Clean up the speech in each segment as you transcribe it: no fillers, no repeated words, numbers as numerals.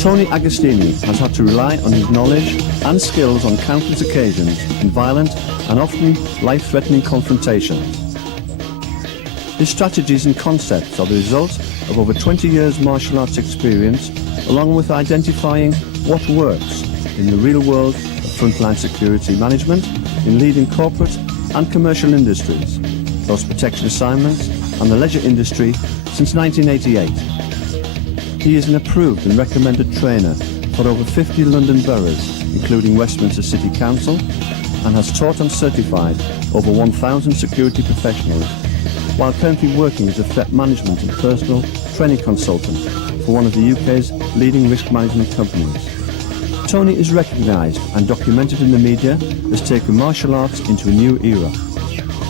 Tony Agostini has had to rely on his knowledge and skills on countless occasions in violent and often life-threatening confrontations. His strategies and concepts are the result of over 20 years martial arts experience, along with identifying what works in the real world of frontline security management in leading corporate and commercial industries, close protection assignments and the leisure industry since 1988. He is an approved and recommended trainer for over 50 London boroughs, including Westminster City Council, and has taught and certified over 1,000 security professionals, while currently working as a threat management and personal training consultant for one of the UK's leading risk management companies. Tony is recognised and documented in the media as taking martial arts into a new era,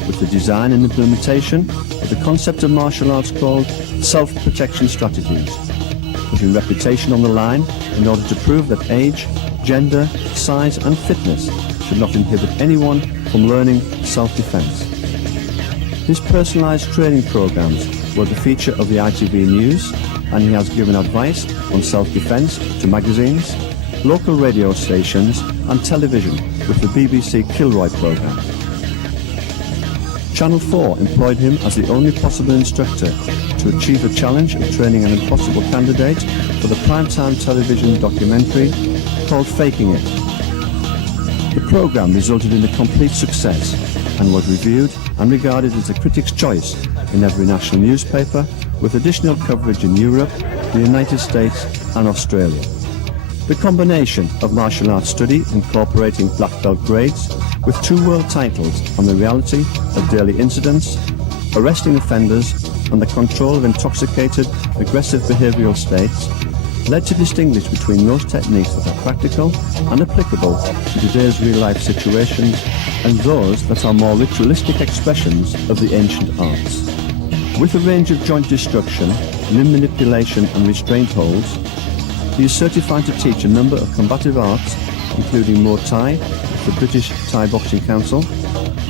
with the design and implementation of the concept of martial arts called self-protection strategies, putting reputation on the line in order to prove that age, gender, size and fitness should not inhibit anyone from learning self-defense. His personalised training programs were the feature of the ITV News, and he has given advice on self-defense to magazines, local radio stations and television with the BBC Kilroy programme. Channel 4 employed him as the only possible instructor to achieve the challenge of training an impossible candidate for the primetime television documentary called Faking It. The programme resulted in a complete success and was reviewed and regarded as a critic's choice in every national newspaper, with additional coverage in Europe, the United States and Australia. The combination of martial arts study incorporating black belt grades with 2 world titles on the reality of daily incidents, arresting offenders and the control of intoxicated, aggressive behavioural states led to distinguish between those techniques that are practical and applicable to today's real-life situations and those that are more ritualistic expressions of the ancient arts. With a range of joint destruction, limb manipulation and restraint holds, he is certified to teach a number of combative arts, including Muay Thai, the British Thai Boxing Council,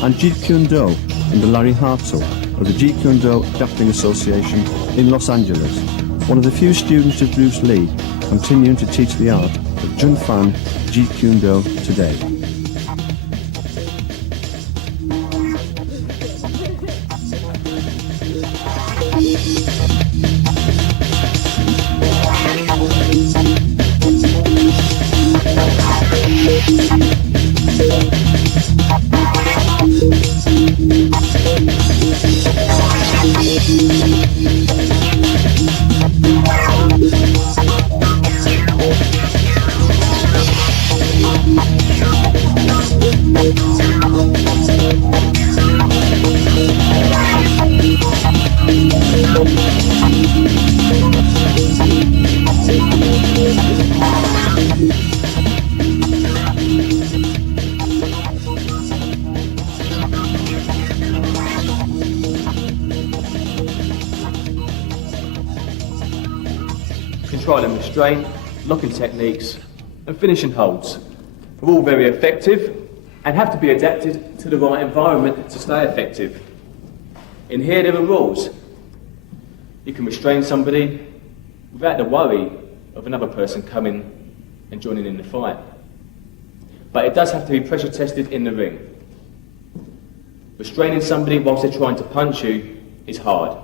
and Jeet Kune Do under Larry Hartzell of the Jeet Kune Do Grappling Association in Los Angeles, one of the few students of Bruce Lee continuing to teach the art of Jun Fan Jeet Kune Do today. Control and restraint, locking techniques and finishing holds are all very effective and have to be adapted to the right environment to stay effective. In here there are rules. You can restrain somebody without the worry of another person coming and joining in the fight. But it does have to be pressure tested in the ring. Restraining somebody whilst they're trying to punch you is hard.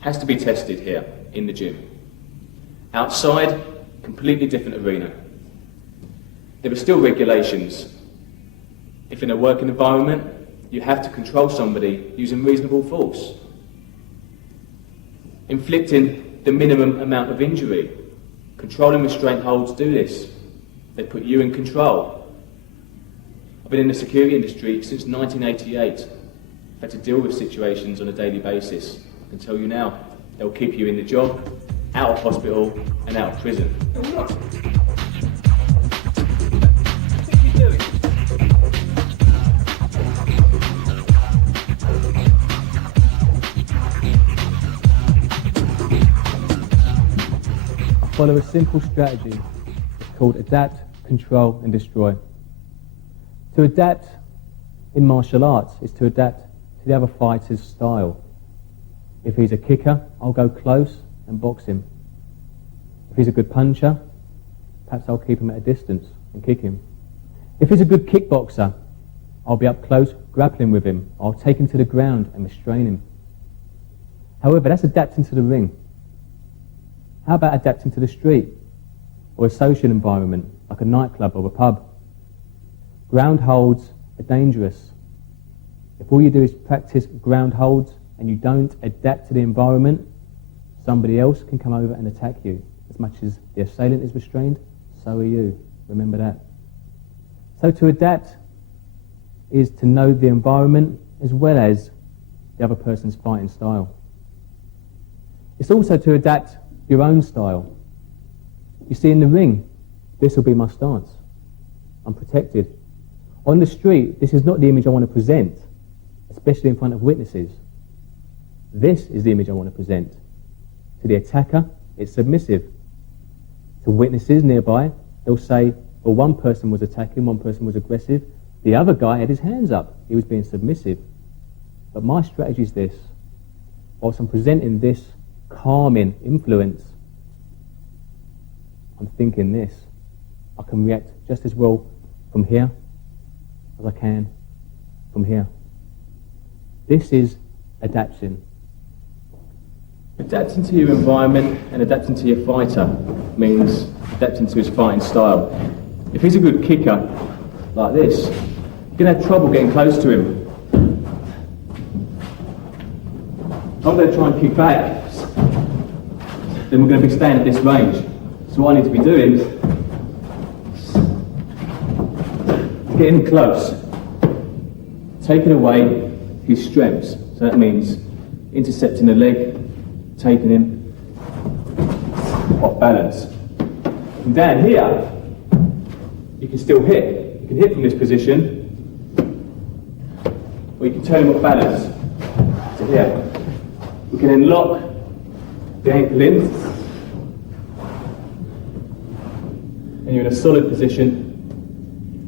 Has to be tested here in the gym. Outside, completely different arena. There are still regulations. If in a working environment, you have to control somebody using reasonable force. Inflicting the minimum amount of injury. Control and restraint holds do this. They put you in control. I've been in the security industry since 1988. I've had to deal with situations on a daily basis. I can tell you now, they'll keep you in the job, out of hospital and out of prison. What are you doing? follow a simple strategy called adapt, control and destroy. To adapt in martial arts is to adapt to the other fighter's style. If he's a kicker, I'll go close and box him. If he's a good puncher, perhaps I'll keep him at a distance and kick him. If he's a good kickboxer, I'll be up close, grappling with him. I'll take him to the ground and restrain him. However, that's adapting to the ring. How about adapting to the street or a social environment like a nightclub or a pub? Ground holds are dangerous. If all you do is practice ground holds and you don't adapt to the environment, somebody else can come over and attack you. As much as the assailant is restrained, so are you. Remember that. So to adapt is to know the environment as well as the other person's fighting style. It's also to adapt your own style. You see, in the ring, this will be my stance. I'm protected. On the street, this is not the image I want to present, especially in front of witnesses. This is the image I want to present. To the attacker, it's submissive. To witnesses nearby, they'll say, well, one person was attacking, one person was aggressive, the other guy had his hands up, he was being submissive. But my strategy is this. Whilst I'm presenting this calming influence, I'm thinking this. I can react just as well from here as I can from here. This is adaptation. Adapting to your environment and adapting to your fighter means adapting to his fighting style. If he's a good kicker, like this, you're going to have trouble getting close to him. I'm going to try and kick back, then we're going to be staying at this range. So what I need to be doing is getting close, taking away his strengths. So that means intercepting the leg, taking him off balance. From down here, you can still hit. You can hit from this position, or you can turn him off balance to here. We can then lock the ankle in, and you're in a solid position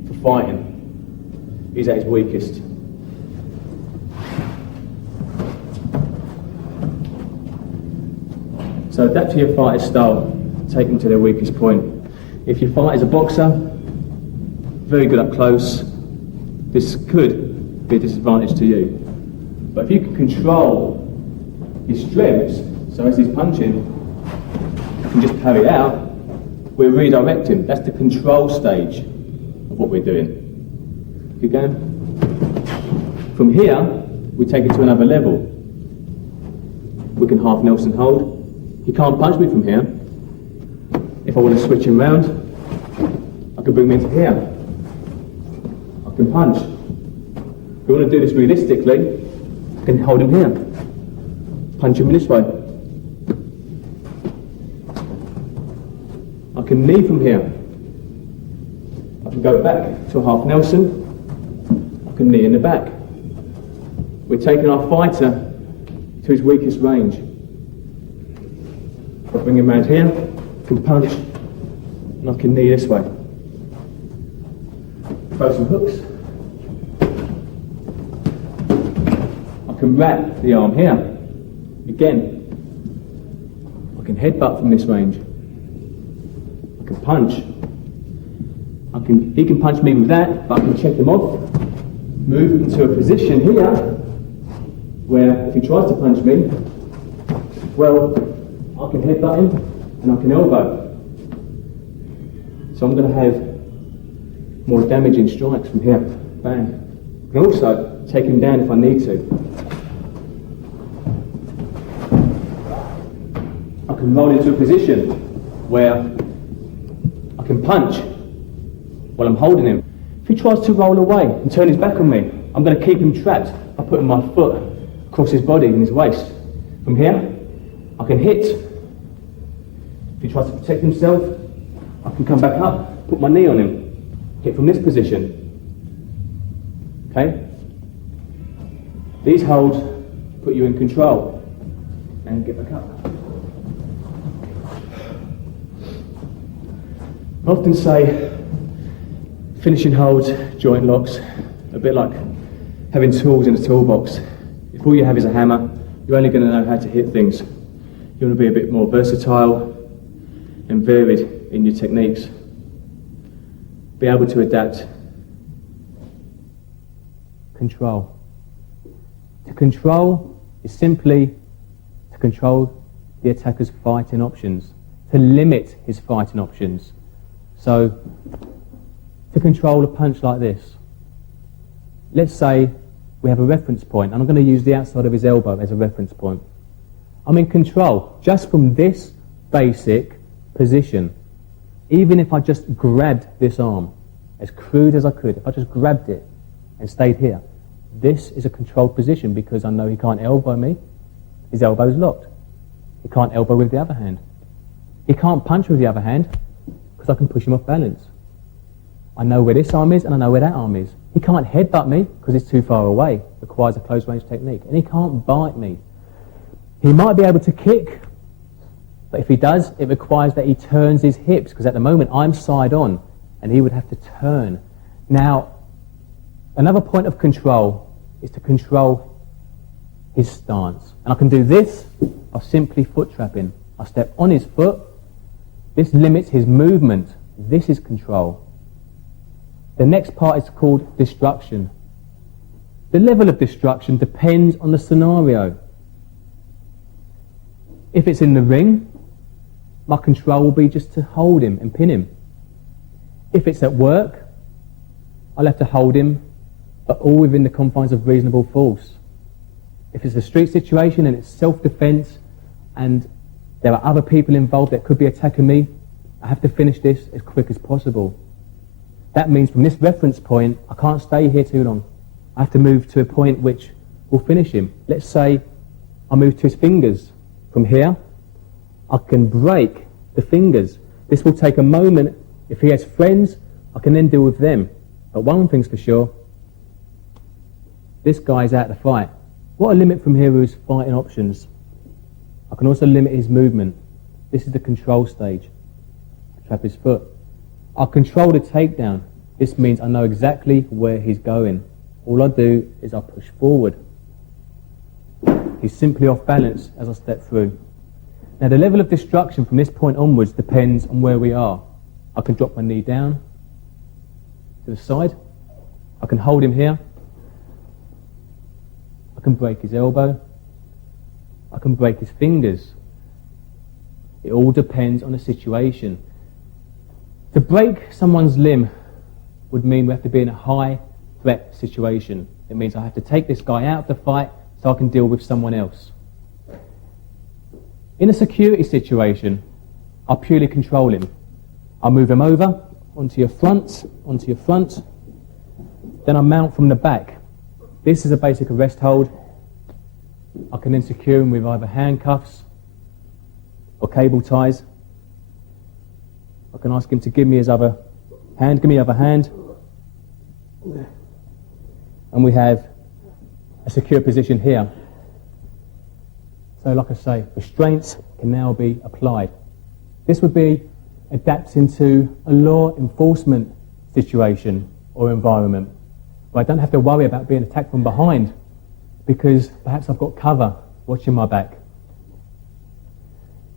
for fighting. He's at his weakest. So adapt to your fighter's style, take them to their weakest point. If your fighter is a boxer, very good up close, this could be a disadvantage to you. But if you can control his strengths, so as he's punching, you can just parry out, we're redirecting. That's the control stage of what we're doing. Keep going. From here, we take it to another level. We can half Nelson hold. He can't punch me from here. If I want to switch him round, I can bring him into here. I can punch. If we want to do this realistically, I can hold him here. Punch him this way. I can knee from here. I can go back to a half Nelson. I can knee in the back. We're taking our fighter to his weakest range. If I bring him around here, I can punch, and I can knee this way. Throw some hooks. I can wrap the arm here. Again, I can headbutt from this range. I can punch. He can punch me with that, but I can check him off. Move into a position here where if he tries to punch me, well, I can headbutt him and I can elbow. So I'm going to have more damaging strikes from here. Bang. I can also take him down if I need to. I can roll into a position where I can punch while I'm holding him. If he tries to roll away and turn his back on me, I'm going to keep him trapped by putting my foot across his body and his waist. From here, I can hit. If he tries to protect himself, I can come back up, put my knee on him, hit from this position. Okay? These holds put you in control. And get back up. I often say finishing holds, joint locks, a bit like having tools in a toolbox. If all you have is a hammer, you're only going to know how to hit things. You want to be a bit more versatile and varied in your techniques. Be able to adapt. Control. To control is simply to control the attacker's fighting options, to limit his fighting options. So, to control a punch like this, let's say we have a reference point, and I'm going to use the outside of his elbow as a reference point. I'm in control just from this basic position. Even if I just grabbed this arm, as crude as I could, if I just grabbed it and stayed here, this is a controlled position because I know he can't elbow me. His elbow's locked. He can't elbow with the other hand. He can't punch with the other hand because I can push him off balance. I know where this arm is and I know where that arm is. He can't headbutt me because it's too far away. Requires a close range technique. And he can't bite me. He might be able to kick, but if he does, it requires that he turns his hips because at the moment I'm side on and he would have to turn. Now, another point of control is to control his stance. And I can do this by simply foot trapping. I step on his foot. This limits his movement. This is control. The next part is called destruction. The level of destruction depends on the scenario. If it's in the ring, my control will be just to hold him and pin him. If it's at work, I'll have to hold him, but all within the confines of reasonable force. If it's a street situation and it's self-defense and there are other people involved that could be attacking me, I have to finish this as quick as possible. That means from this reference point, I can't stay here too long. I have to move to a point which will finish him. Let's say I move to his fingers. From here, I can break the fingers. This will take a moment. If he has friends, I can then deal with them. But one thing's for sure, this guy's out to fight. What I limit from here is fighting options. I can also limit his movement. This is the control stage. I trap his foot. I control the takedown. This means I know exactly where he's going. All I do is I push forward. He's simply off balance as I step through. Now the level of destruction from this point onwards depends on where we are. I can drop my knee down to the side. I can hold him here. I can break his elbow. I can break his fingers. It all depends on the situation. To break someone's limb would mean we have to be in a high threat situation. It means I have to take this guy out of the fight so I can deal with someone else. In a security situation, I purely control him. I move him over onto your front, then I mount from the back. This is a basic arrest hold. I can then secure him with either handcuffs or cable ties. I can ask him to give me his other hand, and we have a secure position here. So like I say, restraints can now be applied. This would be adapting to a law enforcement situation or environment where I don't have to worry about being attacked from behind because perhaps I've got cover watching my back.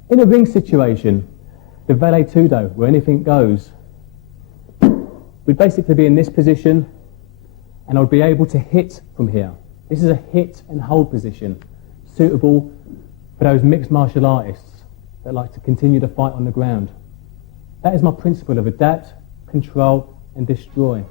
In a ring situation, the vale tudo, where anything goes, we'd basically be in this position and I would be able to hit from here. This is a hit and hold position, suitable for those mixed martial artists that like to continue to fight on the ground. That is my principle of adapt, control and destroy.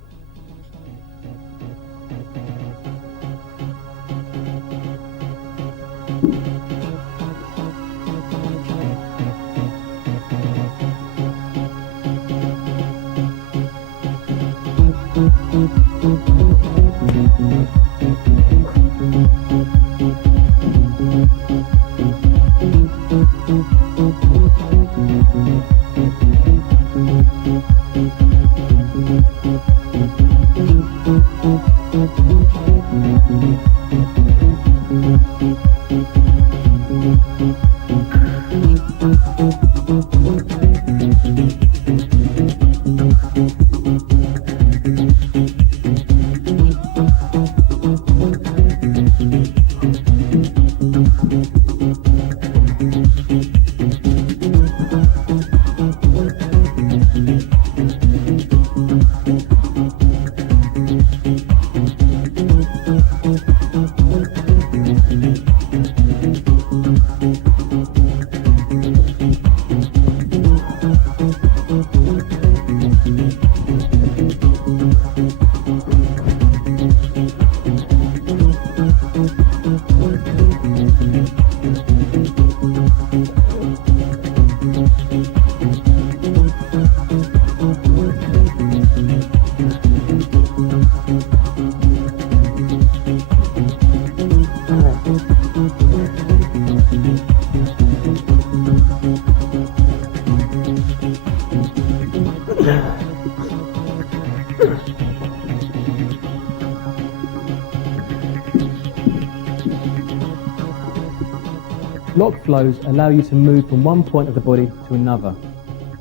Lock flows allow you to move from one point of the body to another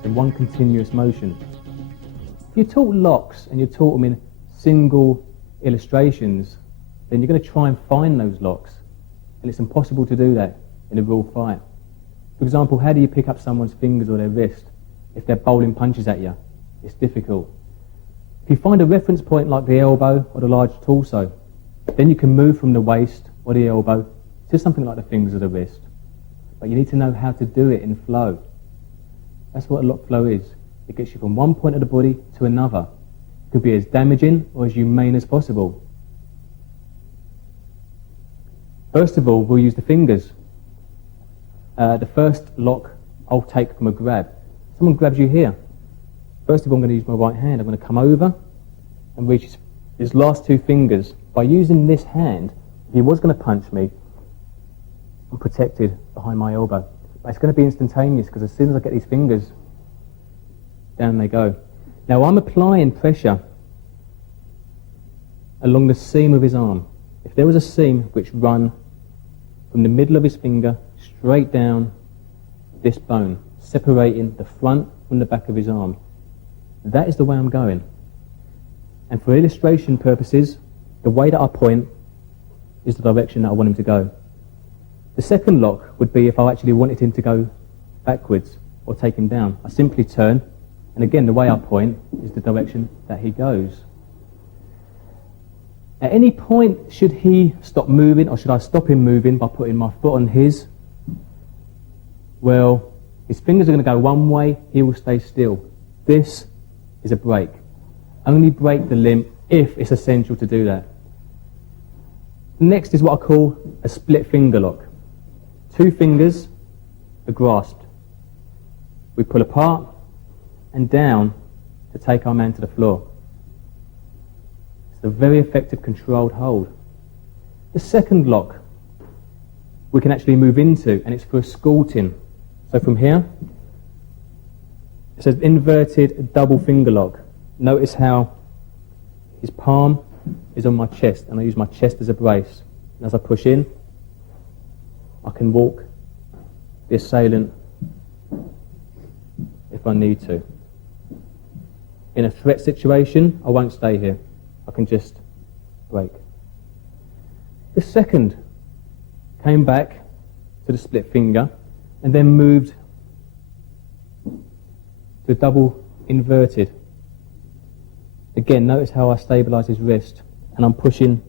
in one continuous motion. If you taught locks and you taught them in single illustrations, then you're going to try and find those locks, and it's impossible to do that in a real fight. For example, how do you pick up someone's fingers or their wrist if they're bowling punches at you? It's difficult. If you find a reference point like the elbow or the large torso, then you can move from the waist or the elbow to something like the fingers or the wrist. But you need to know how to do it in flow. That's what a lock flow is. It gets you from one point of the body to another. It could be as damaging or as humane as possible. First of all, we'll use the fingers. The first lock I'll take from a grab. Someone grabs you here. First of all, I'm going to use my right hand. I'm going to come over and reach his last two fingers. By using this hand, if he was going to punch me, I'm protected behind my elbow. But it's going to be instantaneous because as soon as I get these fingers, down they go. Now I'm applying pressure along the seam of his arm. If there was a seam which run from the middle of his finger straight down this bone, separating the front from the back of his arm, that is the way I'm going. And for illustration purposes, the way that I point is the direction that I want him to go. The second lock would be if I actually wanted him to go backwards or take him down. I simply turn, and again the way I point is the direction that he goes. At any point, should he stop moving or should I stop him moving by putting my foot on his? Well, his fingers are going to go one way, he will stay still. This is a break. Only break the limb if it's essential to do that. Next is what I call a split finger lock. Two fingers are grasped. We pull apart and down to take our man to the floor. It's a very effective controlled hold. The second lock we can actually move into, and it's for escorting. So from here, it's an inverted double finger lock. Notice how his palm is on my chest, and I use my chest as a brace. And as I push in, I can walk the assailant if I need to. In a threat situation, I won't stay here. I can just break. The second came back to the split finger and then moved to double inverted. Again, notice how I stabilise his wrist, and I'm pushing,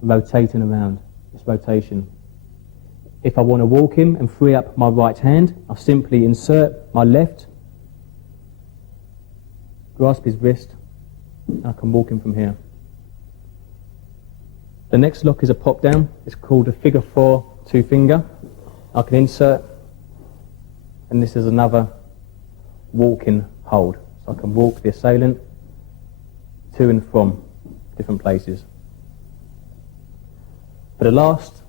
rotating around this rotation. If I want to walk him and free up my right hand, I'll simply insert my left, grasp his wrist, and I can walk him from here. The next lock is a pop down. It's called a figure 4 two finger. I can insert, and this is another walking hold. So I can walk the assailant to and from different places. For the last,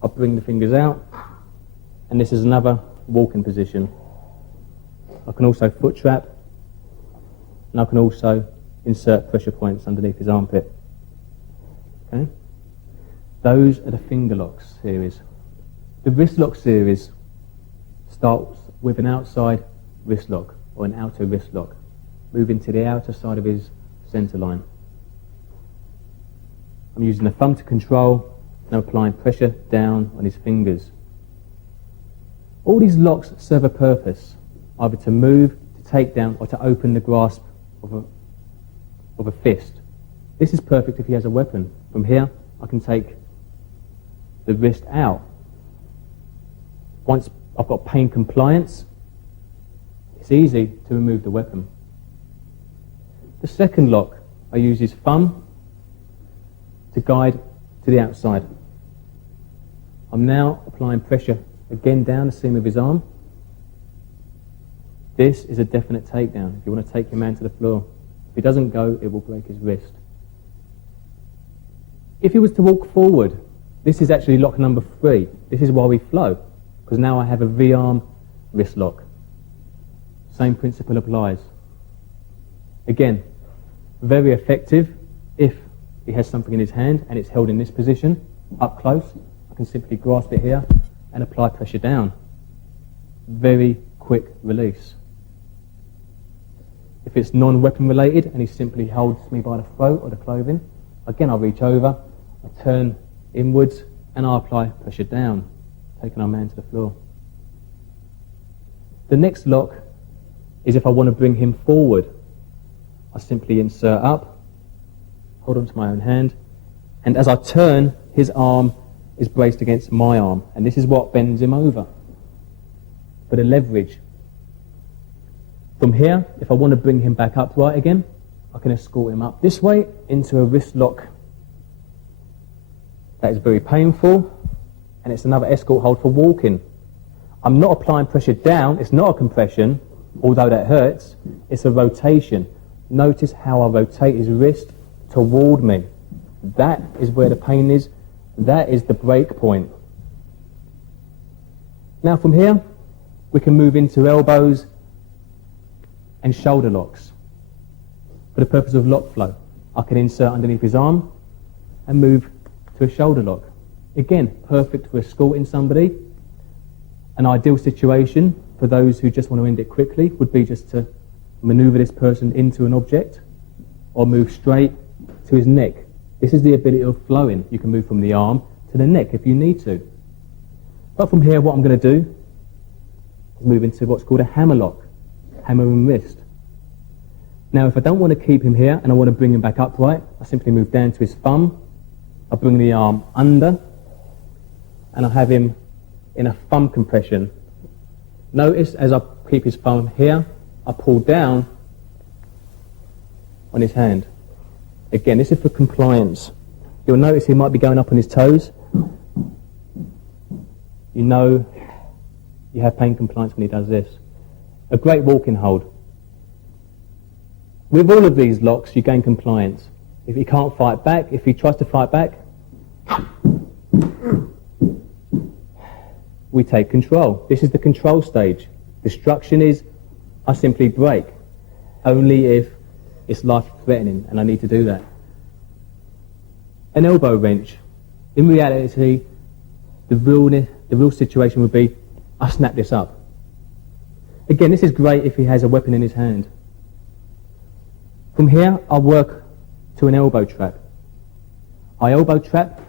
I'll bring the fingers out, and this is another walking position. I can also foot trap, and I can also insert pressure points underneath his armpit. Okay? Those are the finger locks series. The wrist lock series starts with an outside wrist lock or an outer wrist lock, moving to the outer side of his centre line. I'm using the thumb to control, and I'm applying pressure down on his fingers. All these locks serve a purpose, either to move, to take down, or to open the grasp of a fist. This is perfect if he has a weapon. From here, I can take the wrist out. Once I've got pain compliance, it's easy to remove the weapon. The second lock, I use his thumb to guide to the outside. I'm now applying pressure again down the seam of his arm. This is a definite takedown if you want to take your man to the floor. If he doesn't go, it will break his wrist. If he was to walk forward, this is actually lock number 3. This is why we flow, because now I have a V-arm wrist lock. Same principle applies. Again, very effective if he has something in his hand and it's held in this position, up close. I can simply grasp it here and apply pressure down. Very quick release. If it's non-weapon related and he simply holds me by the throat or the clothing, again I'll reach over, I turn inwards and I apply pressure down, taking our man to the floor. The next lock is if I want to bring him forward. I simply insert up, hold on to my own hand, and as I turn, his arm is braced against my arm, and this is what bends him over for the leverage. From here, if I want to bring him back upright again, I can escort him up this way into a wrist lock. That is very painful, and it's another escort hold for walking. I'm not applying pressure down, it's not a compression, although that hurts, it's a rotation. Notice how I rotate his wrist toward me. That is where the pain is, that is the break point. Now from here, we can move into elbows and shoulder locks. For the purpose of lock flow, I can insert underneath his arm and move to a shoulder lock. Again, perfect for escorting somebody. An ideal situation for those who just want to end it quickly would be just to maneuver this person into an object or move straight to his neck. This is the ability of flowing. You can move from the arm to the neck if you need to. But from here, what I'm going to do is move into what's called a hammer lock, hammer and wrist. Now, if I don't want to keep him here and I want to bring him back upright, I simply move down to his thumb, I bring the arm under, and I have him in a thumb compression. Notice as I keep his thumb here, I pull down on his hand. Again, this is for compliance. You'll notice he might be going up on his toes. You know you have pain compliance when he does this. A great walking hold. With all of these locks, you gain compliance. If he can't fight back, if he tries to fight back, we take control. This is the control stage. Destruction is, I simply break. Only if it's life-threatening and I need to do that. An elbow wrench. In reality, the real situation would be, I snap this up. Again, this is great if he has a weapon in his hand. From here, I work to an elbow trap. I elbow trap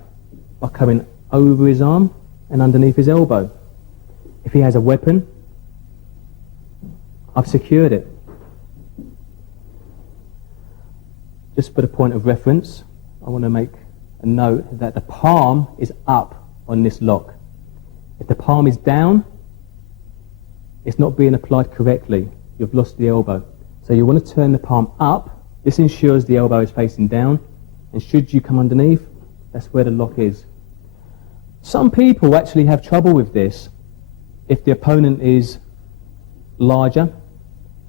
by coming over his arm and underneath his elbow. If he has a weapon, I've secured it. Just for the point of reference, I want to make a note that the palm is up on this lock. If the palm is down, it's not being applied correctly. You've lost the elbow. So you want to turn the palm up. This ensures the elbow is facing down. And should you come underneath, that's where the lock is. Some people actually have trouble with this if the opponent is larger,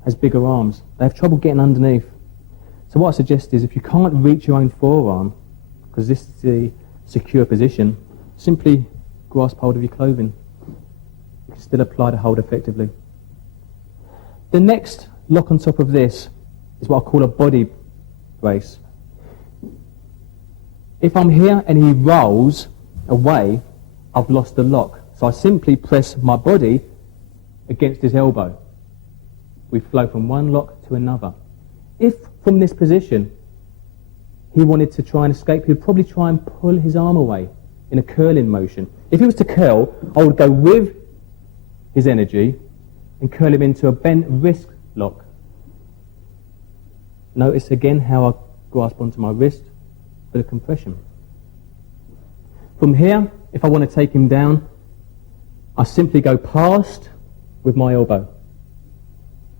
has bigger arms. They have trouble getting underneath. So what I suggest is if you can't reach your own forearm, because this is the secure position, simply grasp hold of your clothing. You can still apply the hold effectively. The next lock on top of this is what I call a body brace. If I'm here and he rolls away, I've lost the lock. So I simply press my body against his elbow. We flow from one lock to another. If from this position he wanted to try and escape, he would probably try and pull his arm away in a curling motion. If he was to curl, I would go with his energy and curl him into a bent wrist lock. Notice again how I grasp onto my wrist for the compression. From here, if I want to take him down, I simply go past with my elbow,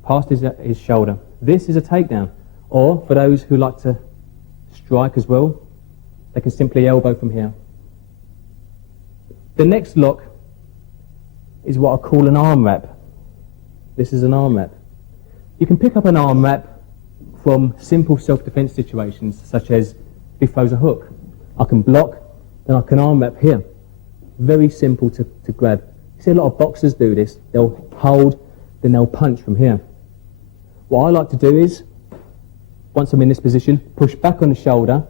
past his shoulder. This is a takedown. Or, for those who like to strike as well, they can simply elbow from here. The next lock is what I call an arm wrap. This is an arm wrap. You can pick up an arm wrap from simple self-defense situations, such as if he throws a hook. I can block, then I can arm wrap here. Very simple to grab. You see a lot of boxers do this. They'll hold, then they'll punch from here. What I like to do is, once I'm in this position, push back on the shoulder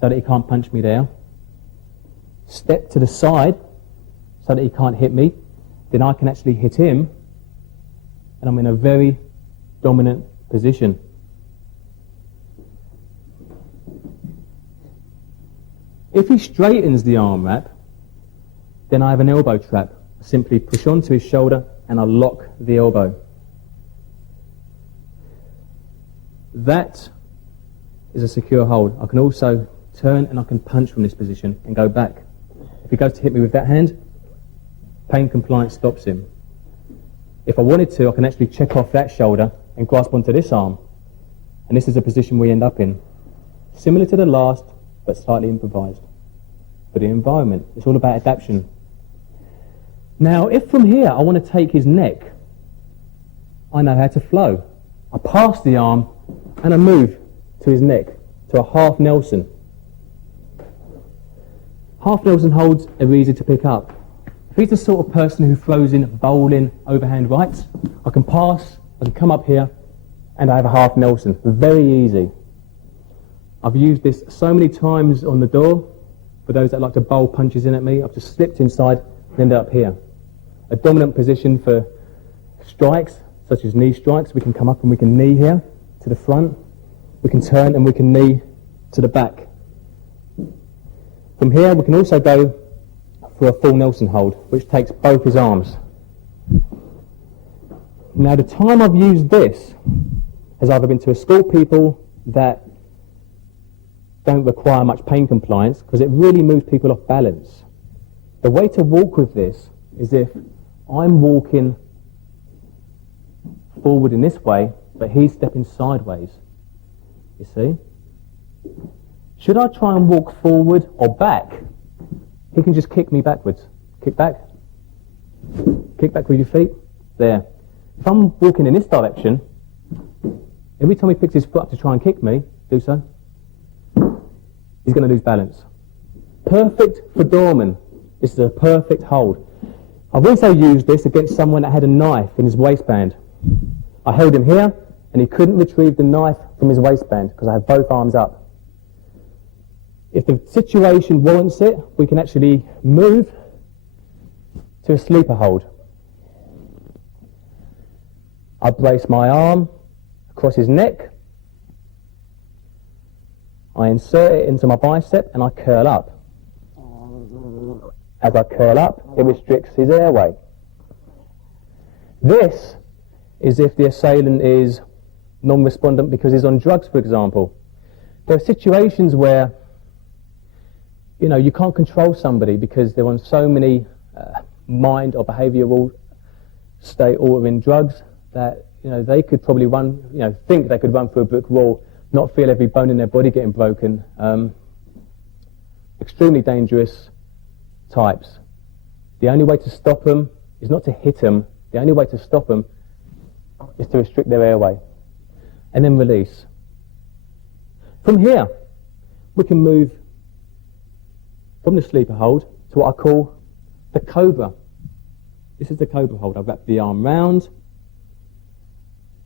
so that he can't punch me there. Step to the side so so that he can't hit me, then I can actually hit him, and I'm in a very dominant position. If he straightens the arm wrap, then I have an elbow trap. I simply push onto his shoulder and I lock the elbow. That is a secure hold. I can also turn and I can punch from this position and go back. If he goes to hit me with that hand, pain compliance stops him. If I wanted to, I can actually check off that shoulder and grasp onto this arm. And this is a position we end up in. Similar to the last, but slightly improvised. For the environment, it's all about adaptation. Now, if from here I want to take his neck, I know how to flow. I pass the arm and I move to his neck, to a half Nelson. Half Nelson holds are easy to pick up. If he's the sort of person who throws in bowling overhand rights, I can pass, I can come up here, and I have a half Nelson. Very easy. I've used this so many times on the door. For those that like to bowl punches in at me, I've just slipped inside and ended up here. A dominant position for strikes, such as knee strikes. We can come up and we can knee here to the front. We can turn and we can knee to the back. From here, we can also go for a full Nelson hold, which takes both his arms. Now, the time I've used this has either been to escort people that don't require much pain compliance, because it really moves people off balance. The way to walk with this is if I'm walking forward in this way, but he's stepping sideways. You see? Should I try and walk forward or back? He can just kick me backwards. Kick back. Kick back with your feet. There. If I'm walking in this direction, every time he picks his foot up to try and kick me, do so, he's going to lose balance. Perfect for doorman. This is a perfect hold. I've also used this against someone that had a knife in his waistband. I held him here, and he couldn't retrieve the knife from his waistband because I have both arms up. If the situation warrants it, we can actually move to a sleeper hold. I brace my arm across his neck. I insert it into my bicep and I curl up. As I curl up, it restricts his airway. This is if the assailant is non-respondent because he's on drugs, for example. There are situations where, you know, you can't control somebody because they're on so many mind or behavioural state altering drugs that, you know, they could probably run, you know, think they could run through a brick wall, not feel every bone in their body getting broken. Extremely dangerous types. The only way to stop them is not to hit them. The only way to stop them is to restrict their airway and then release. From here, we can move from the sleeper hold to what I call the cobra. This is the cobra hold. I wrap the arm round.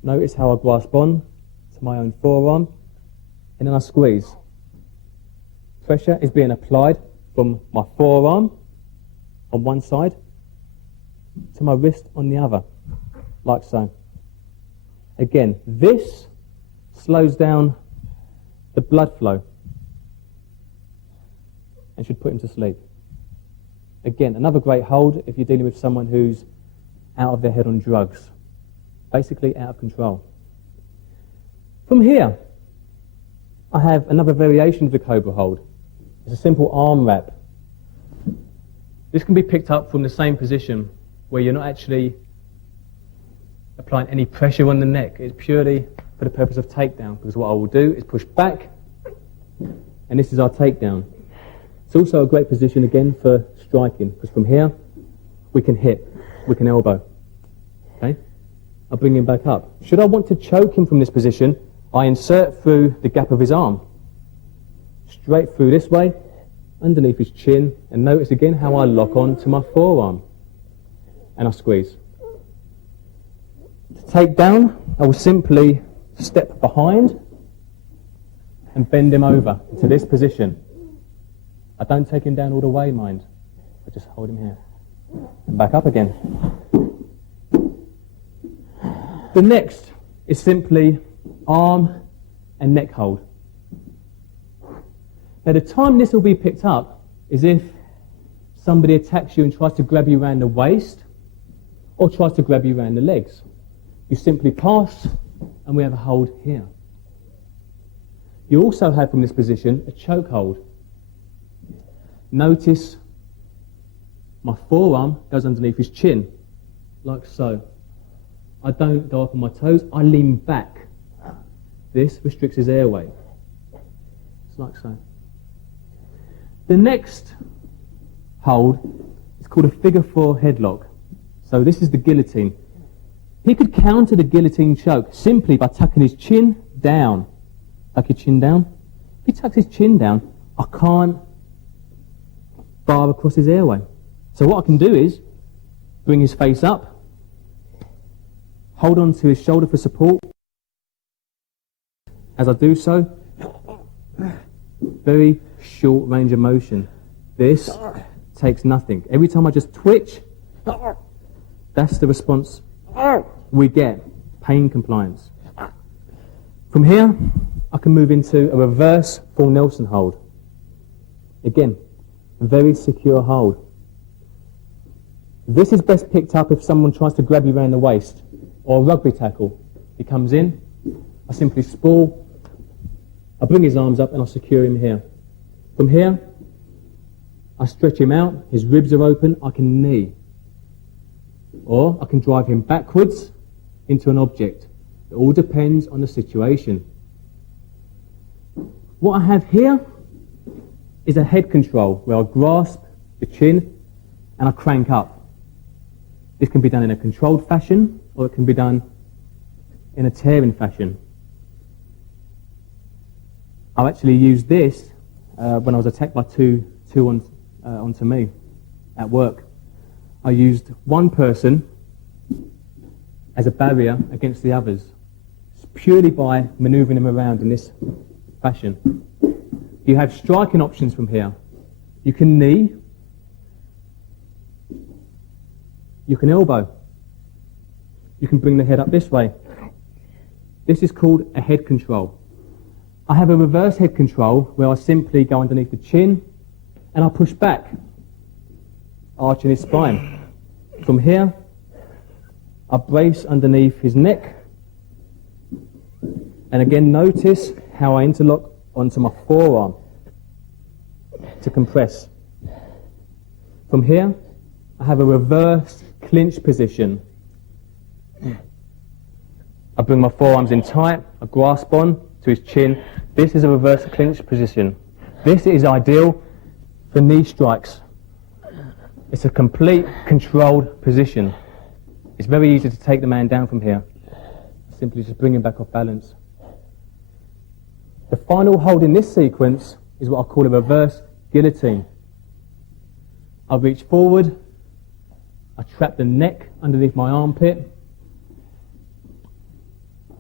Notice how I grasp on to my own forearm, and then I squeeze. Pressure is being applied from my forearm on one side to my wrist on the other, like so. Again, this slows down the blood flow and should put him to sleep. Again, another great hold if you're dealing with someone who's out of their head on drugs, basically out of control. From here, I have another variation of the cobra hold. It's a simple arm wrap. This can be picked up from the same position where you're not actually applying any pressure on the neck. It's purely for the purpose of takedown, because what I will do is push back, and this is our takedown. It's also a great position again for striking, because from here we can hit, we can elbow. Okay? I'll bring him back up. Should I want to choke him from this position, I insert through the gap of his arm, straight through this way, underneath his chin, and notice again how I lock on to my forearm, and I squeeze. To take down, I will simply step behind and bend him over into this position. I don't take him down all the way, mind. I just hold him here. and back up again. The next is simply arm and neck hold. Now the time this will be picked up is if somebody attacks you and tries to grab you around the waist or tries to grab you around the legs. You simply pass and we have a hold here. You also have from this position a choke hold. Notice my forearm goes underneath his chin, like so. I don't go up on my toes, I lean back. This restricts his airway. It's like so. The next hold is called a figure 4 headlock. So this is the guillotine. He could counter the guillotine choke simply by tucking his chin down. Tuck your chin down. If he tucks his chin down, I can't bar across his airway. So what I can do is bring his face up, hold on to his shoulder for support. As I do so, very short range of motion. This takes nothing. Every time I just twitch, that's the response we get, pain compliance. From here, I can move into a reverse full Nelson hold. Again, a very secure hold. This is best picked up if someone tries to grab you around the waist, or a rugby tackle. He comes in, I simply sprawl, I bring his arms up and I secure him here. From here, I stretch him out, his ribs are open, I can knee. Or I can drive him backwards into an object. It all depends on the situation. What I have here is a head control where I grasp the chin and I crank up. This can be done in a controlled fashion or it can be done in a tearing fashion. I actually used this when I was attacked by two onto me at work. I used one person as a barrier against the others, purely by manoeuvring them around in this fashion. You have striking options from here. You can knee, you can elbow, you can bring the head up this way. This is called a head control. I have a reverse head control where I simply go underneath the chin and I push back, arching his spine. From here, I brace underneath his neck, and again notice how I interlock onto my forearm to compress. From here, I have a reverse clinch position. I bring my forearms in tight, I grasp on to his chin. This is a reverse clinch position. This is ideal for knee strikes. It's a complete controlled position. It's very easy to take the man down from here. Simply just bring him back off balance. The final hold in this sequence is what I call a reverse guillotine. I reach forward, I trap the neck underneath my armpit,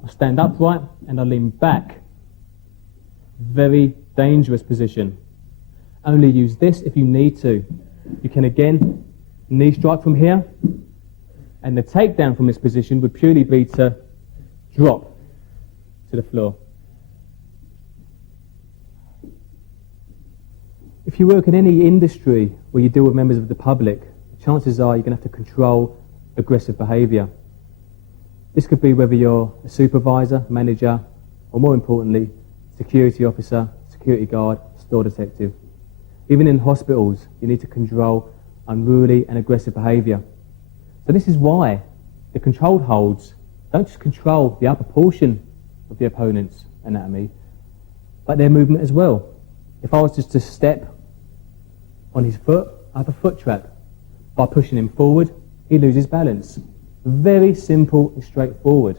I stand upright and I lean back. Very dangerous position. Only use this if you need to. You can again knee strike from here, and the takedown from this position would purely be to drop to the floor. If you work in any industry where you deal with members of the public, chances are you're going to have to control aggressive behaviour. This could be whether you're a supervisor, manager, or more importantly, security officer, security guard, store detective. Even in hospitals, you need to control unruly and aggressive behaviour. So this is why the controlled holds don't just control the upper portion of the opponent's anatomy, but their movement as well. If I was just to step on his foot, I have a foot trap. By pushing him forward, he loses balance. Very simple and straightforward.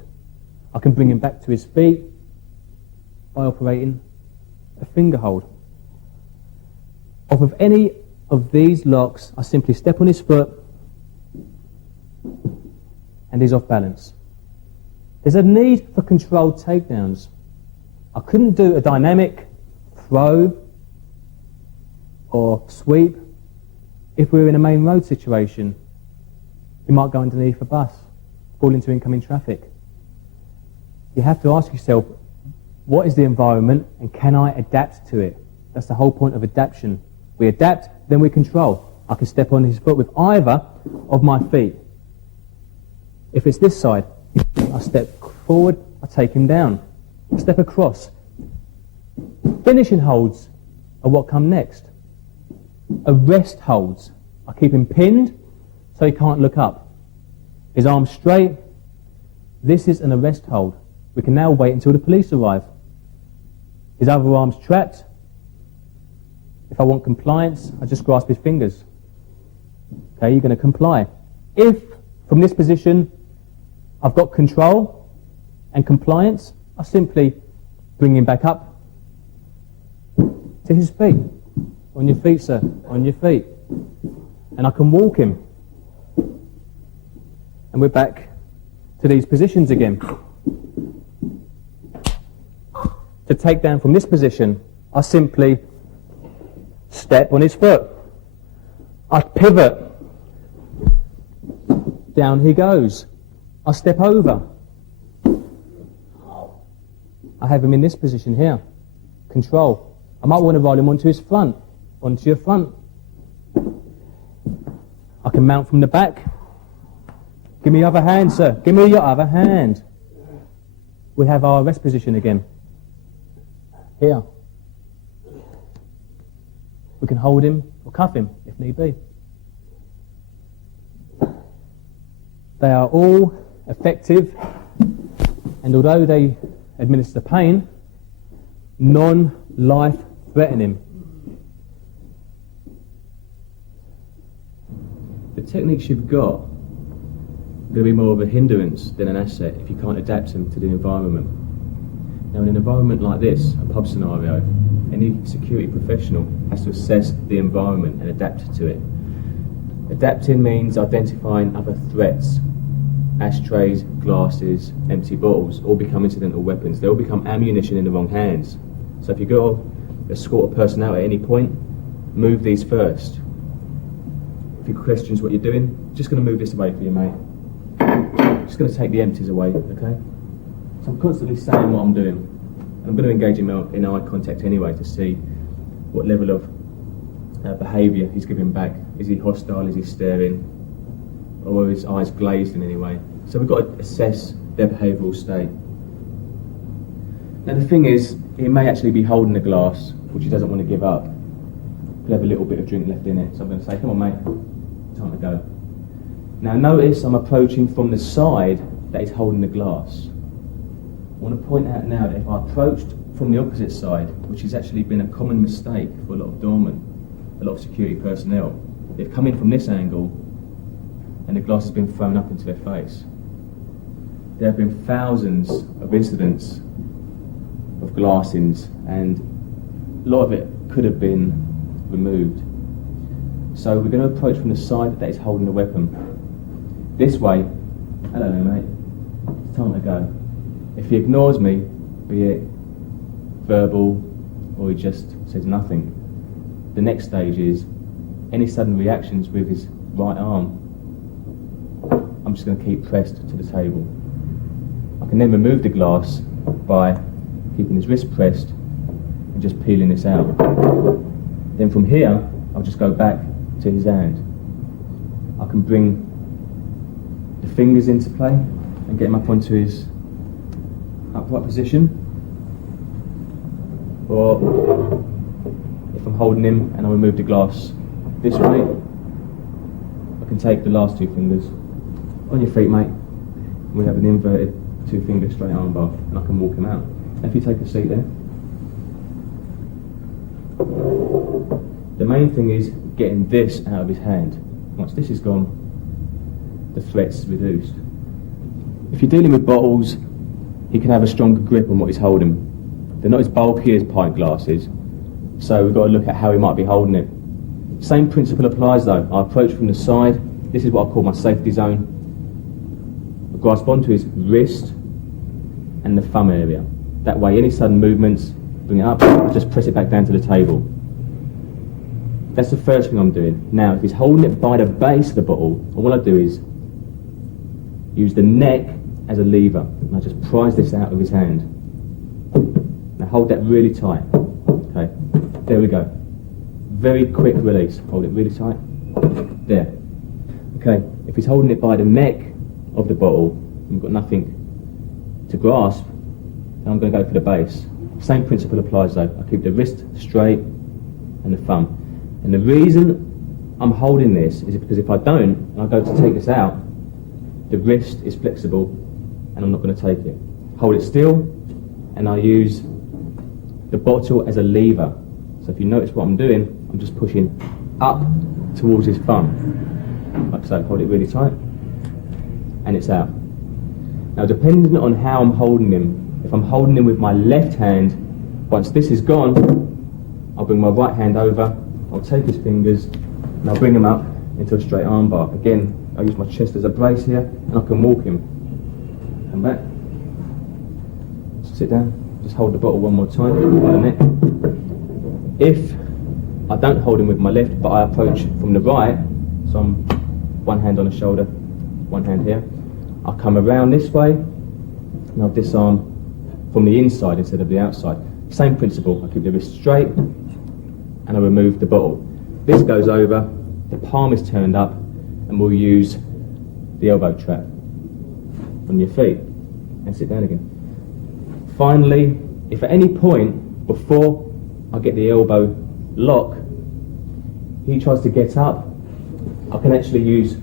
I can bring him back to his feet by operating a finger hold. Off of any of these locks, I simply step on his foot and he's off balance. There's a need for controlled takedowns. I couldn't do a dynamic throw or sweep if we were in a main road situation. He might go underneath a bus, fall into incoming traffic. You have to ask yourself, what is the environment and can I adapt to it? That's the whole point of adaptation. We adapt, then we control. I can step on his foot with either of my feet. If it's this side, I step forward, I take him down. I step across. Finishing holds are what come next. Arrest holds. I keep him pinned so he can't look up. His arms straight. This is an arrest hold. We can now wait until the police arrive. His other arm's trapped. If I want compliance, I just grasp his fingers. Okay, you're going to comply. If, from this position, I've got control and compliance, I simply bring him back up to his feet. On your feet, sir, on your feet. And I can walk him. And we're back to these positions again. To take down from this position, I simply step on his foot. I pivot. Down he goes. I step over. I have him in this position here. Control. I might want to roll him onto his front. Onto your front. I can mount from the back. Give me your other hand, sir. Give me your other hand. We have our rest position again. Here. We can hold him or cuff him if need be. They are all effective, and although they administer pain, non-life threatening. The techniques you've got are going to be more of a hindrance than an asset if you can't adapt them to the environment. Now, in an environment like this, a pub scenario, any security professional has to assess the environment and adapt to it. Adapting means identifying other threats. Ashtrays, glasses, empty bottles all become incidental weapons. They all become ammunition in the wrong hands. So if you go to escort a person out at any point, move these first. If he questions what you're doing, just going to move this away for you, mate. Just going to take the empties away, okay? So I'm constantly saying what I'm doing. I'm going to engage him in eye contact anyway to see what level of behaviour he's giving back. Is he hostile? Is he staring? Or are his eyes glazed in any way? So we've got to assess their behavioural state. Now the thing is, he may actually be holding a glass, which he doesn't want to give up. He'll have a little bit of drink left in it. So I'm going to say, come on mate, time to go. Now notice I'm approaching from the side that he's holding the glass. I want to point out now that if I approached from the opposite side, which has actually been a common mistake for a lot of doormen, a lot of security personnel, they've come in from this angle and the glass has been thrown up into their face. There have been thousands of incidents of glassings, and a lot of it could have been removed. So we're going to approach from the side that is holding the weapon. This way, hello mate, it's time to go. If he ignores me, be it verbal or he just says nothing, the next stage is any sudden reactions with his right arm, I'm just going to keep pressed to the table. I can then remove the glass by keeping his wrist pressed and just peeling this out. Then from here, I'll just go back to his hand. I can bring the fingers into play and get him up onto his upright position. Or if I'm holding him and I remove the glass this way, I can take the last two fingers on your feet, mate. We have an inverted 2-finger straight arm bar, and I can walk him out. If you take a seat there. The main thing is getting this out of his hand. Once this is gone, the threat's reduced. If you're dealing with bottles, he can have a stronger grip on what he's holding. They're not as bulky as pint glasses, so we've got to look at how he might be holding it. Same principle applies though. I approach from the side. This is what I call my safety zone. I grasp onto his wrist and the thumb area. That way, any sudden movements, bring it up, just press it back down to the table. That's the first thing I'm doing. Now, if he's holding it by the base of the bottle, all I do is use the neck as a lever. And I just prise this out of his hand. Now hold that really tight. Okay, there we go. Very quick release. Hold it really tight. There. Okay, if he's holding it by the neck of the bottle, and we've got nothing to grasp, then I'm going to go for the base. Same principle applies though. I keep the wrist straight and the thumb. And the reason I'm holding this is because if I don't, and I go to take this out, the wrist is flexible and I'm not going to take it. Hold it still, and I use the bottle as a lever. So if you notice what I'm doing, I'm just pushing up towards his thumb. Like so, hold it really tight, and it's out. Now depending on how I'm holding him, if I'm holding him with my left hand, once this is gone, I'll bring my right hand over, I'll take his fingers, and I'll bring him up into a straight arm bar. Again, I use my chest as a brace here, and I can walk him. Come back. Sit down. Just hold the bottle one more time by the neck. If I don't hold him with my left, but I approach from the right, so I'm one hand on the shoulder, one hand here, I'll come around this way, and I'll disarm from the inside instead of the outside. Same principle. I keep the wrist straight, and I remove the bottle. This goes over, the palm is turned up, and we'll use the elbow trap on your feet, and sit down again. Finally, if at any point before I get the elbow lock, he tries to get up, I can actually use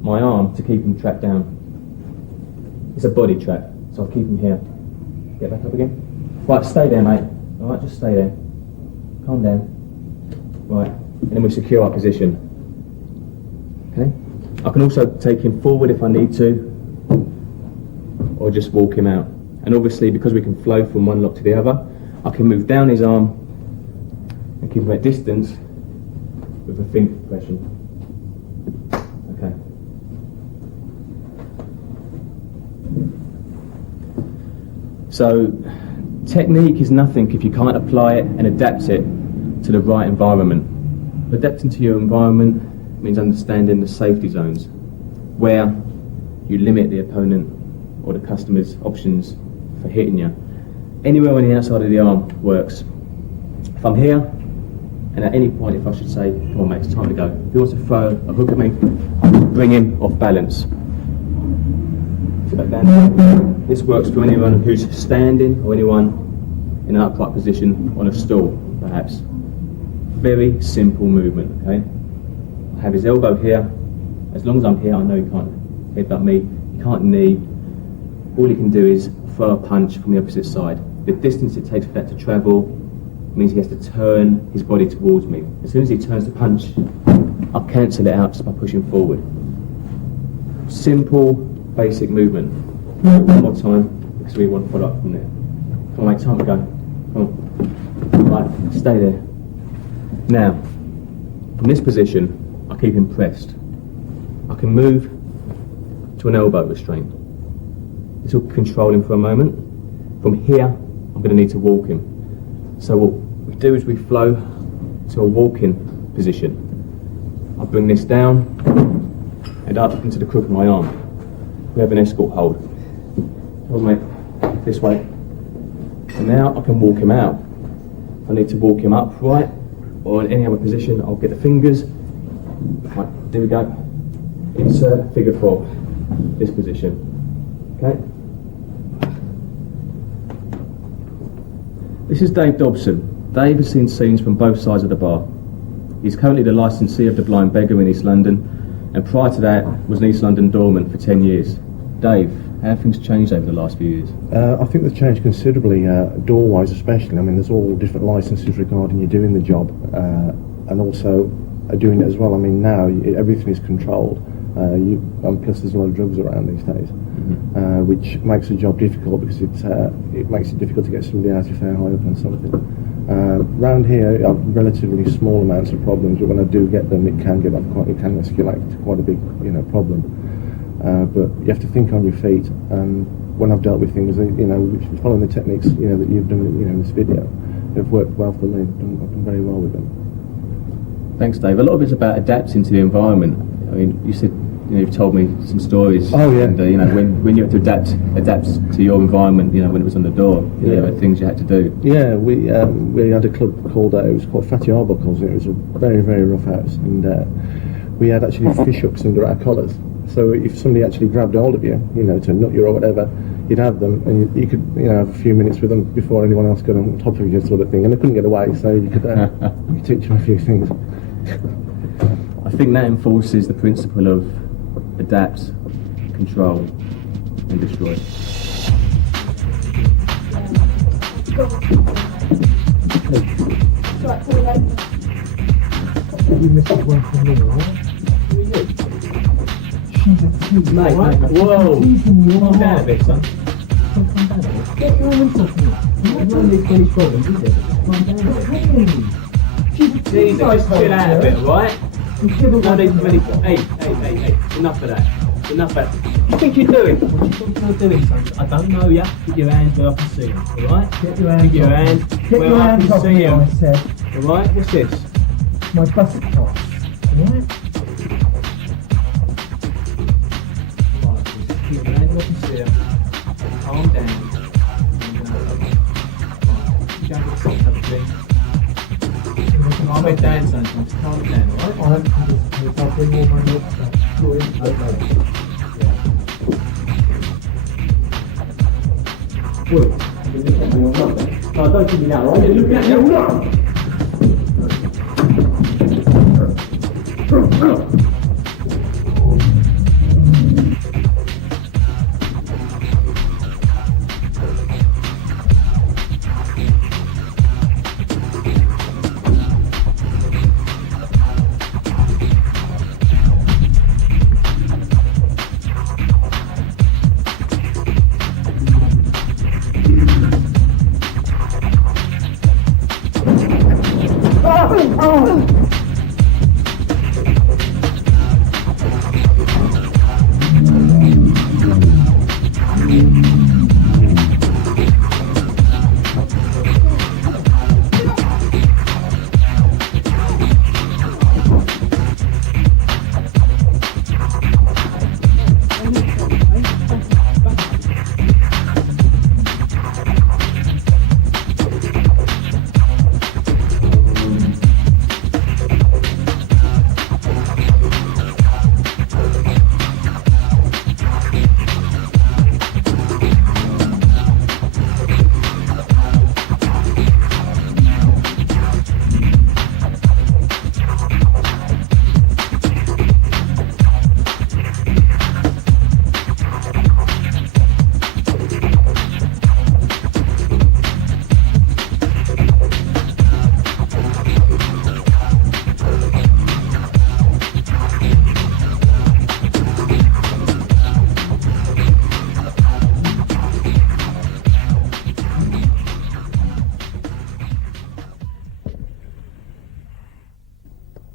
my arm to keep him trapped down. It's a body trap, so I'll keep him here. Get back up again. Right, stay there, mate. Alright, just stay there. Calm down. Right, and then we secure our position. Okay? I can also take him forward if I need to, or just walk him out. And obviously, because we can flow from one lock to the other, I can move down his arm and keep him at distance with a finger compression. Okay. So, technique is nothing if you can't apply it and adapt it to the right environment. Adapting to your environment means understanding the safety zones, where you limit the opponent or the customer's options for hitting you. Anywhere on the outside of the arm works. If I'm here, and at any point if I should say, come on mate, it's time to go. If he wants to throw a hook at me, I just bring him off balance. Sit back down. This works for anyone who's standing or anyone in an upright position on a stool, perhaps. Very simple movement, okay? I have his elbow here. As long as I'm here, I know he can't headbutt me, he can't knee. All he can do is throw a punch from the opposite side. The distance it takes for that to travel means he has to turn his body towards me. As soon as he turns the punch, I'll cancel it out just by pushing forward. Simple, basic movement. One more time, because we want to follow up from there. Come on mate, time to go. Come on. Right, stay there. Now, from this position, I keep him pressed. I can move to an elbow restraint. This will control him for a moment. From here, I'm going to need to walk him. So what we do is we flow to a walking position. I bring this down and up into the crook of my arm. We have an escort hold. Hold mate, this way. And now I can walk him out. If I need to walk him upright or in any other position, I'll get the fingers. Right, there we go. Insert figure 4. This position. Okay. This is Dave Dobson. Dave has seen scenes from both sides of the bar. He's currently the licensee of the Blind Beggar in East London, and prior to that was an East London doorman for 10 years. Dave, how have things changed over the last few years? I think they've changed considerably, door-wise especially. I mean, there's all different licences regarding you doing the job, and also doing it as well. I mean, now everything is controlled. Plus there's a lot of drugs around these days, which makes the job difficult because it makes it difficult to get somebody out if they're high up on something. Around here, I have relatively small amounts of problems, but when I do get them, it can escalate to quite a big, problem. But you have to think on your feet. When I've dealt with things, following the techniques, that you've done, in this video, they've worked well for me. I've done very well with them. Thanks, Dave. A lot of it's about adapting to the environment. I mean, you said you've told me some stories. Oh, yeah. And when you had to adapt to your environment, when it was on the door, there were things you had to do. Yeah, we had a club called it was called Fatty Arbuckles. It was a very, very rough house, and we had actually fish hooks under our collars. So if somebody actually grabbed hold of you, to nut you or whatever, you'd have them, and you could have a few minutes with them before anyone else got on top of you, sort of thing. And they couldn't get away, so you could teach them a few things. I think that enforces the principle of adapt, control, and destroy. You missed one from me, right? Mate, whoa! Calm down a bit, son. Calm down a bit. Get your hands off me. You don't need any problems, is it? Calm down a bit. Jesus, just chill out a bit, right? No need for any... Hey, enough of that. Enough of that. What do you think you're doing? What do you think you're doing, son? I don't know you. Get your hands where I can see them, alright? Get your hands off. Get your hands off me, I said. Alright, what's this? My bus pass, alright? Keep your hands off and see them. Calm down. You don't get sick of things. Calm it down, son. Calm down, alright? I don't think this I'll bring all my milk back. Go in. Okay. No, don't give me that, alright? Look at you.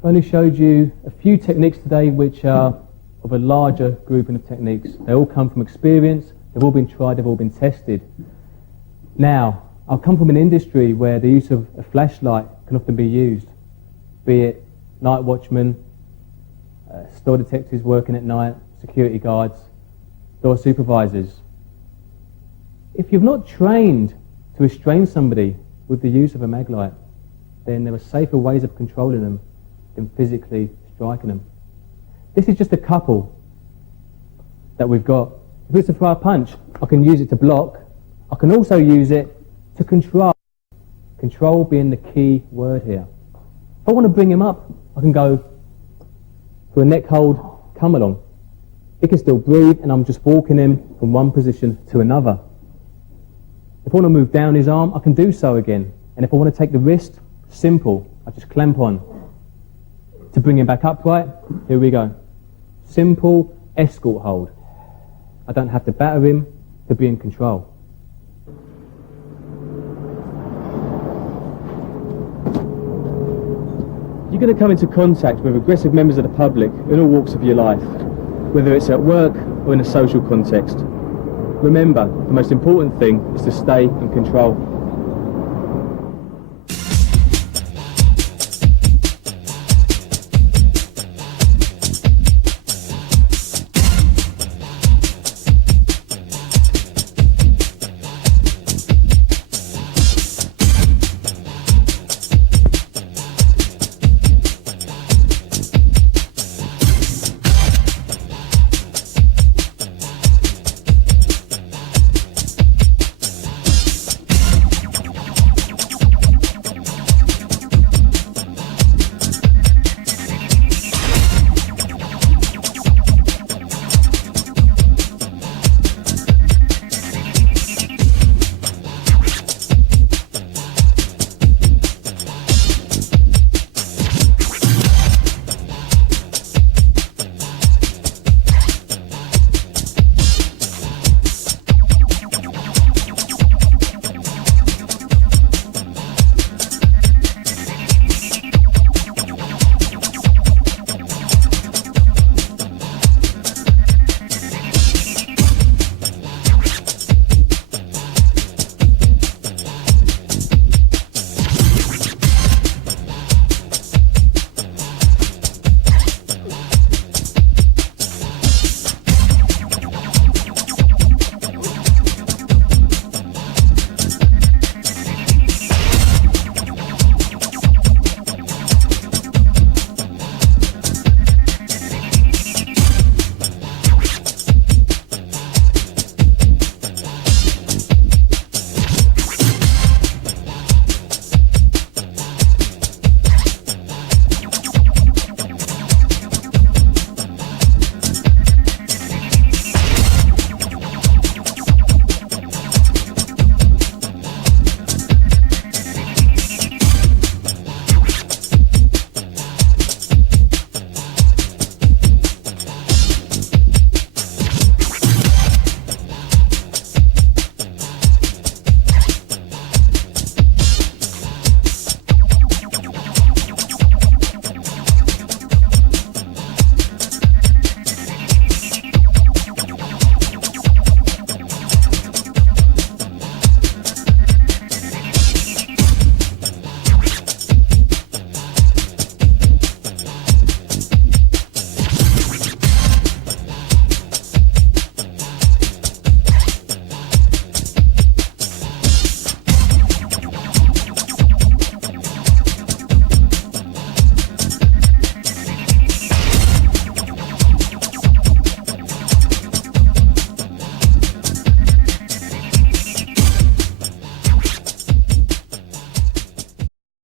I only showed you a few techniques today which are of a larger grouping of techniques. They all come from experience, they've all been tried, they've all been tested. Now, I come from an industry where the use of a flashlight can often be used, be it night watchmen, store detectives working at night, security guards, door supervisors. If you've not trained to restrain somebody with the use of a mag light, then there are safer ways of controlling them than physically striking them. This is just a couple that we've got. If it's a fire punch, I can use it to block. I can also use it to control. Control being the key word here. If I want to bring him up, I can go for a neck hold, come along. He can still breathe, and I'm just walking him from one position to another. If I want to move down his arm, I can do so again. And if I want to take the wrist, simple. I just clamp on. To bring him back upright, here we go. Simple escort hold. I don't have to batter him to be in control. You're going to come into contact with aggressive members of the public in all walks of your life, whether it's at work or in a social context. Remember, the most important thing is to stay in control.